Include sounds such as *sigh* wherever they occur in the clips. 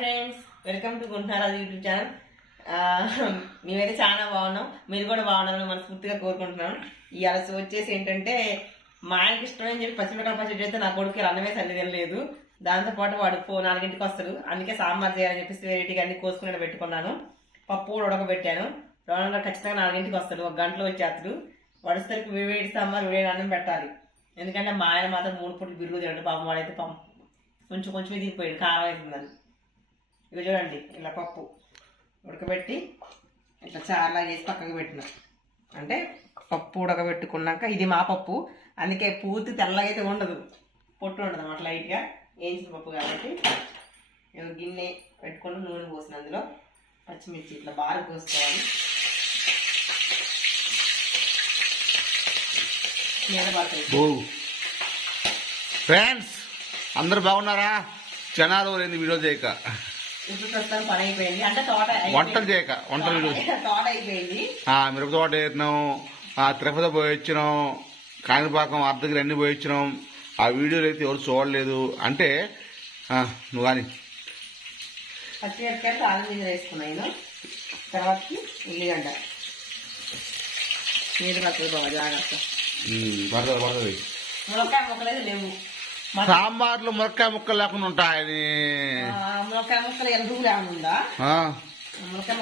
Friends welcome to Guntaraju YouTube channel మేమైతే చాలా బాగున్నాం. మీరు కూడా బాగున్నారని మనస్ఫూర్తిగా కోరుకుంటున్నాం. ఈ అలసి వచ్చేసి ఏంటంటే మా ఆయనకి ఇష్టమని చెప్పి పచ్చిమిరకాయ పచ్చడి అయితే నా కొడుకు అన్నమే సరి దాంతోపాటు దాంతో వాడు పో నాలుగింటికి వస్తాడు. అందుకే సాంబార్ చేయాలని చెప్పేసి వెరైటీగా అన్ని కోసుకుని పెట్టుకున్నాను. పప్పు కూడా ఉడకబెట్టాను. రౌండ్గా ఖచ్చితంగా నాలుగింటికి వస్తాడు. ఒక గంటలో వచ్చేస్తాడు. వడిసరికి వేడి సాంబార్ వేడి అన్నం పెట్టాలి. ఎందుకంటే మా ఆయన మాత్రం మూడు పూటలు బిరుగు తినడు. పాపం వాడైతే పాపం కొంచెం కొంచెం దిగిపోయాడు కారం అవుతుందని ఇక చూడండి ఇలా పప్పు ఉడకబెట్టి ఇట్లా చాలా చేసి పక్కకు పెట్టిన. అంటే పప్పు ఉడకబెట్టుకున్నాక ఇది మా పప్పు అందుకే పూర్తి తెల్లగా అయితే ఉండదు. పొట్టు ఉండదు అన్నమాట లైట్గా. వేయించిన పప్పు కాబట్టి? గిన్నె పెట్టుకొని నూనె పోసిన అందులో పచ్చిమిర్చి ఇట్లా బాగా కోసుకోవాలి. ఫ్రెండ్స్ అందరు బాగున్నారా? జనాలు లేని వీడియో చేయక ఇప్పుడు ప్రస్తుతం పని అయిపోయింది అంటే తోట అయిపోయింది. వంటలు చేయక వంటలు *laughs* తోట- అయిపోయింది. ఆ, మిరప తోట వేసినాం ఆ తిరుపతి పోయి వచ్చినాం కాణిపాకం అర్ధగిరి అన్ని పోయి వచ్చినాం ఆ వీడియోలు అయితే ఎవరు చూడలేదు. అంటే నువ్వు కానీ. పచ్చిమిరపకాయలు వేసుకున్నాను తర్వాతకి ఉల్లిగడ్డ. నీళ్ళు పడుతుంది బాగా జాగ్రత్త. పడుతుంది పడుతుంది. మునక్కాయ ముక్కలు అయితే లేవు. సాంబార్లు మురక్కాయ ముక్కలు లేకుండా ఉంటాయని మునక్కాయ ముక్కలు ఎరువు లేకుండా మునక్కాయ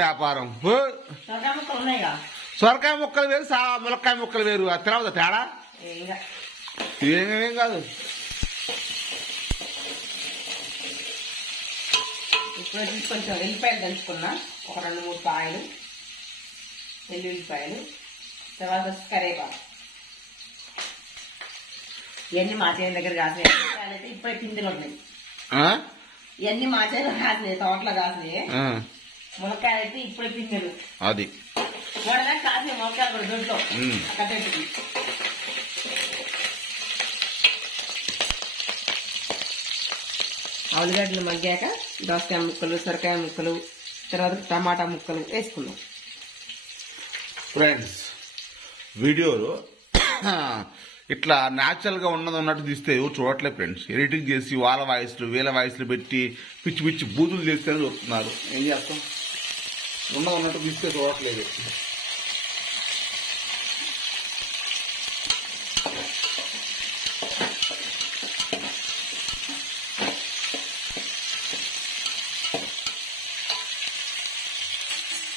వ్యాపారం. మునక్కాయ సొరకాయ ముక్కలు వేరు సా ములక్కాయ ముక్కలు వేరు. అది తెలవదా తేడా? ఇంకా ఏం ఏం కాదు. ఇప్పుడు కొంచెం ఎల్లిపాయలు దంచుకున్నా. ఒక రెండు మూడు పాయలు. ఎల్లుల్లిపాయలు తర్వాత కరేపాకు. ఇవన్నీ మా చేను దగ్గర కాసినాయి. అయితే ఇప్పుడే పిందెలు ఉన్నాయి? ఇవన్నీ మా చేను కాసినాయి తోటలో కాసినాయి. మునక్కాయలు అయితే ఇప్పుడే పిందెలు. అది. గోడగా కాసినాయి మునక్కాయలు కూడా దొడ్లో ఆలుగడ్డలు మగ్గాక దోసకాయ ముక్కలు సొరకాయ ముక్కలు తర్వాత టమాటా ముక్కలు వేసుకున్నాం. ఫ్రెండ్స్ వీడియోలు ఇట్లా న్యాచురల్గా ఉన్నది ఉన్నట్టు తీస్తే ఎవరు చూడట్లేదు ఫ్రెండ్స్ ఎడిటింగ్ చేసి వాళ్ళ వాయిస్లు వీళ్ళ వాయిస్లు పెట్టి పిచ్చి పిచ్చి బూతులు చేస్తేనే చూస్తున్నారు. ఏం చేస్తాం? ఉన్నది ఉన్నట్టు తీస్తే చూడట్లేదు.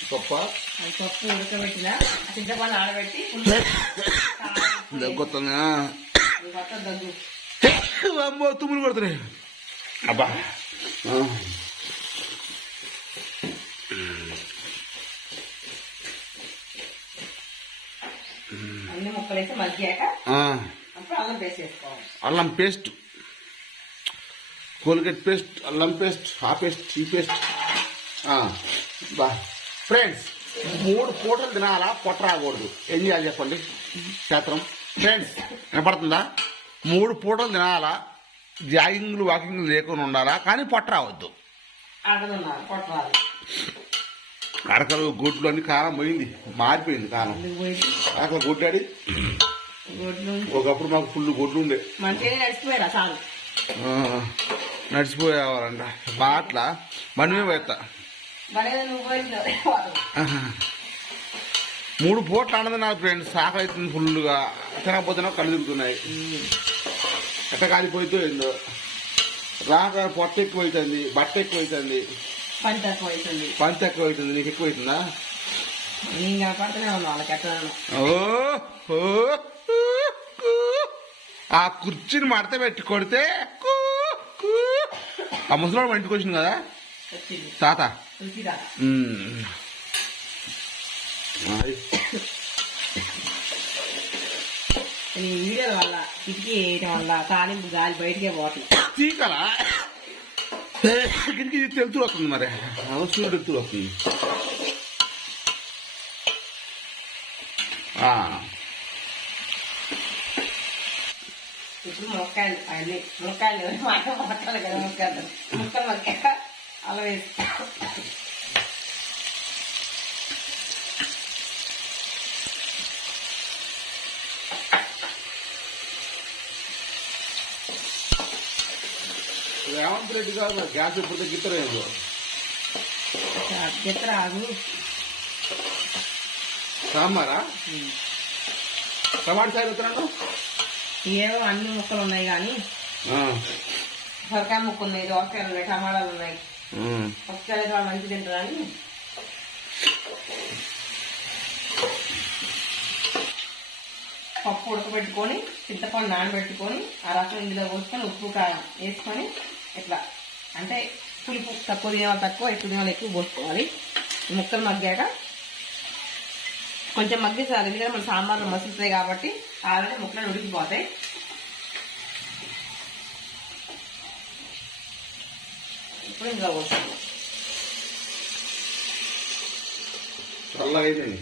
గొప్ప అది పప్పు ఉడకబెట్టిన చింతపండు ఆడబెట్టి *coughs* దగ్గొస్తుందా *coughs* అమ్మో తుమ్ములు పడుతున్నాయి అబ్బా. అల్లం పేస్ట్ వేసుకోవాలి. అల్లం పేస్ట్. కోల్గేట్ పేస్ట్ అల్లం పేస్ట్ ఆ పేస్ట్ ఈ పేస్ట్. ఆ, బా. ఫ్రెండ్స్ మూడు పూటలు తినాలా? పొట్ట రాకూడదు. ఏం చేయాలి చెప్పండి? శాస్త్రం ఫ్రెండ్స్ వినపడుతుందా? మూడు పూటలు తినాలా? జాగింగ్లు వాకింగ్లు లేకుండా ఉండాలా? కానీ పొట్ట రావద్దు. అరకలు గుడ్లు అన్ని కారం పోయింది. మారిపోయింది కారం పోయి అక్కడ గుడ్డాడి ఒకప్పుడు మాకు ఫుల్ గుడ్లు ఉండే. నడిచిపోయేవారంట బాట్ల? బండి మీద పోయేస్తా మూడు పూట్ల అన్నది నాకు ఫ్రెండ్స్ ఆకలి అవుతుంది ఫుల్గా తినకపోతేనే కళ్ళు తిరుగుతున్నాయి. ఎట్ట కాలిపోయితే ఏందో. రాక పొట్ట ఎక్కువ అవుతుంది బట్ట ఎక్కువ అవుతుంది పని తక్కువ అవుతుంది పంచ ఎక్కువ అవుతుంది నీకు ఎక్కువ అవుతుందా ఓ. ఆ కుర్చీని మడత పెట్టి కొడితే. ఆ ముసలాడు ఇంటికి వచ్చింది కదా? తాత. ఈ వీడియోల వల్ల కిటికీ వేయటం వల్ల తాలింపు గాలి బయటికే కిటికీ తెలుతులు వస్తుంది మరి సూర్యుడు తెలుతులు వస్తుంది ఇప్పుడు మునక్కాయలు అన్ని మునక్కాయలు మునక్కాయలు కదా మునక్కాయలు ముక్కలు మునక్కాయ అలా వేసి. ఇక రేవంత్ రెడ్డి గారు గ్యాస్ ఎప్పుడు తగ్గిస్తారో ఏమో చెత్త రాదు సాంబారా? టమాటా సార్ ఎత్తున్నాడు ఏవో అన్ని ముక్కలు ఉన్నాయి కానీ సొరకాయ ముక్క ఉన్నాయి దోసకాయలు ఉన్నాయి టమాటాలు ఉన్నాయి. పచ్చికాయలు అయితే వాళ్ళు మంచి తింటారని పప్పు ఉడకబెట్టుకొని చింతపండు నానబెట్టుకొని ఆ రసం ఇందులో పోసుకొని ఉప్పు కారం వేసుకొని ఇట్లా. అంటే పులుపు తక్కువ తినేవాళ్ళు తక్కువ ఎక్కువ తినేవాళ్ళు ఎక్కువ పోసుకోవాలి. ముక్కలు మగ్గాక కొంచెం మగ్గిస్తారు ఎందుకంటే మన సాంబార్లో మసులుతాయి కాబట్టి ఆల్రెడీ ముక్కలు ఉడికిపోతాయి. ఇప్పుడు ఇంకా చల్లగా అయిపోయింది.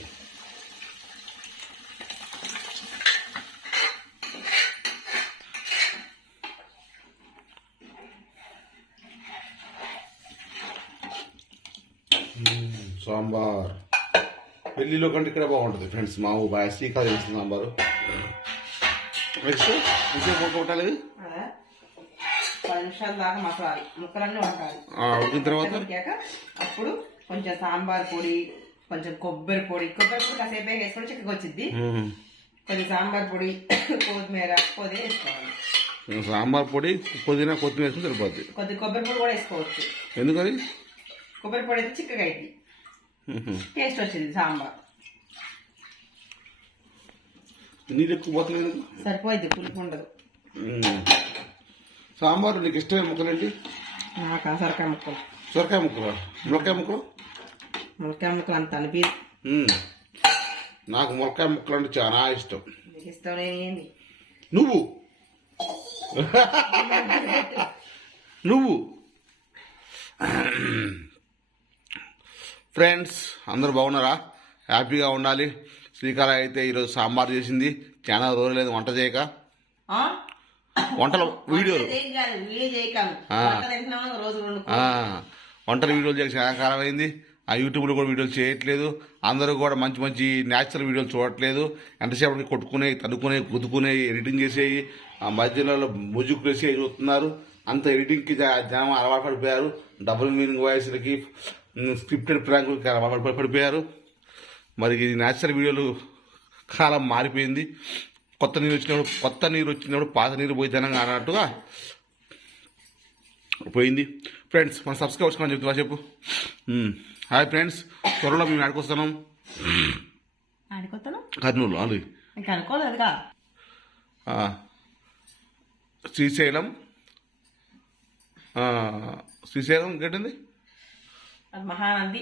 సాంబార్. ఢిల్లీలో కంటే ఇక్కడ బాగుంటుంది ఫ్రెండ్స్. మా ఊ బాగా శ్రీకాళ చేసిన సాంబారు. నెక్స్ట్ ఇంకేం కొట్టాలి నిమిషాల దాకా మసాలి ముక్కలన్నీ వండాలి. ఉడికిన తర్వాత? ఉడికాక అప్పుడు కొంచెం సాంబార్ పొడి కొంచెం కొబ్బరి పొడి కొబ్బరి పొడి కాసేపు వేసుకొని చిక్కగా వచ్చింది. కొంచెం సాంబార్ పొడి కొత్తిమీర పొడి వేసుకోవాలి. సాంబార్ పొడి పుదీనా కొత్తిమీర వేసుకుని సరిపోద్ది. కొద్ది కొబ్బరి పొడి కూడా వేసుకోవచ్చు. ఎందుకని? కొబ్బరి పొడి అయితే చిక్కగా అయింది. టేస్ట్ వచ్చింది సాంబార్. నీళ్ళు ఎక్కువ పోతుంది? సరిపోయింది పులుపు ఉండదు. సాంబారు నీకు ఇష్టమైన ముక్కలేంటి నాకు సొరకాయ ముక్కలు. సొరకాయ ముక్కలు? ములక్కాయ ముక్కలు? ములకాయ ముక్కలు అంత అనిపి మ్మ్. నాకు ములక్కాయ ముక్కలు అంటే చాలా ఇష్టం. ఇష్టం నువ్వు? నువ్వు? ఫ్రెండ్స్ అందరూ బాగున్నారా? హ్యాపీగా ఉండాలి. శ్రీకాళ అయితే ఈరోజు సాంబార్ చేసింది. చాలా రోజులేదు వంట చేయక. వంటల వీడియోలు. వంటల వీడియోలు చాలా కాలం అయింది ఆ యూట్యూబ్లో కూడా వీడియోలు చేయట్లేదు. అందరూ కూడా మంచి మంచి న్యాచురల్ వీడియోలు చూడట్లేదు. ఎంతసేపటికి కొట్టుకునే తన్నుకునే గుద్దుకునే ఎడిటింగ్ చేసేవి ఆ మధ్యలో ముజుకు వేసి చూస్తున్నారు అంత ఎడిటింగ్కి జనం అలవాటు పడిపోయారు డబుల్ మీనింగ్ వాయిస్లకి స్క్రిప్టెడ్ ప్రాంకులకి అలవాటు పడి- పడిపోయారు మరి ఈ న్యాచురల్ వీడియోలు కాలం మారిపోయింది. కొత్త నీరు వచ్చినప్పుడు కొత్త నీరు వచ్చినప్పుడు పాత నీరు పోయి జనంగా అన్నట్టుగా పోయింది. ఫ్రెండ్స్ మన సబ్స్క్రైబర్స్ మనం చెప్తున్నా చెప్పు. హాయ్ ఫ్రెండ్స్ త్వరలో మేము ఆడుకొస్తున్నాం ఆడికొస్తాను కర్నూలు అది శ్రీశైలం. శ్రీశైలం ఇంకేంటింది మహానంది.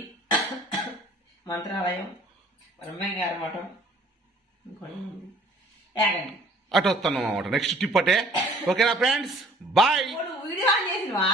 మంత్రాలయం. బ్రహ్మయ్య గారి మఠం. ఏగండి అటు వస్తాను అనమాట నెక్స్ట్ టిప్ అటే ఓకేనా ఫ్రెండ్స్ బాయ్ వీడియో ఆన్ చేసినవా?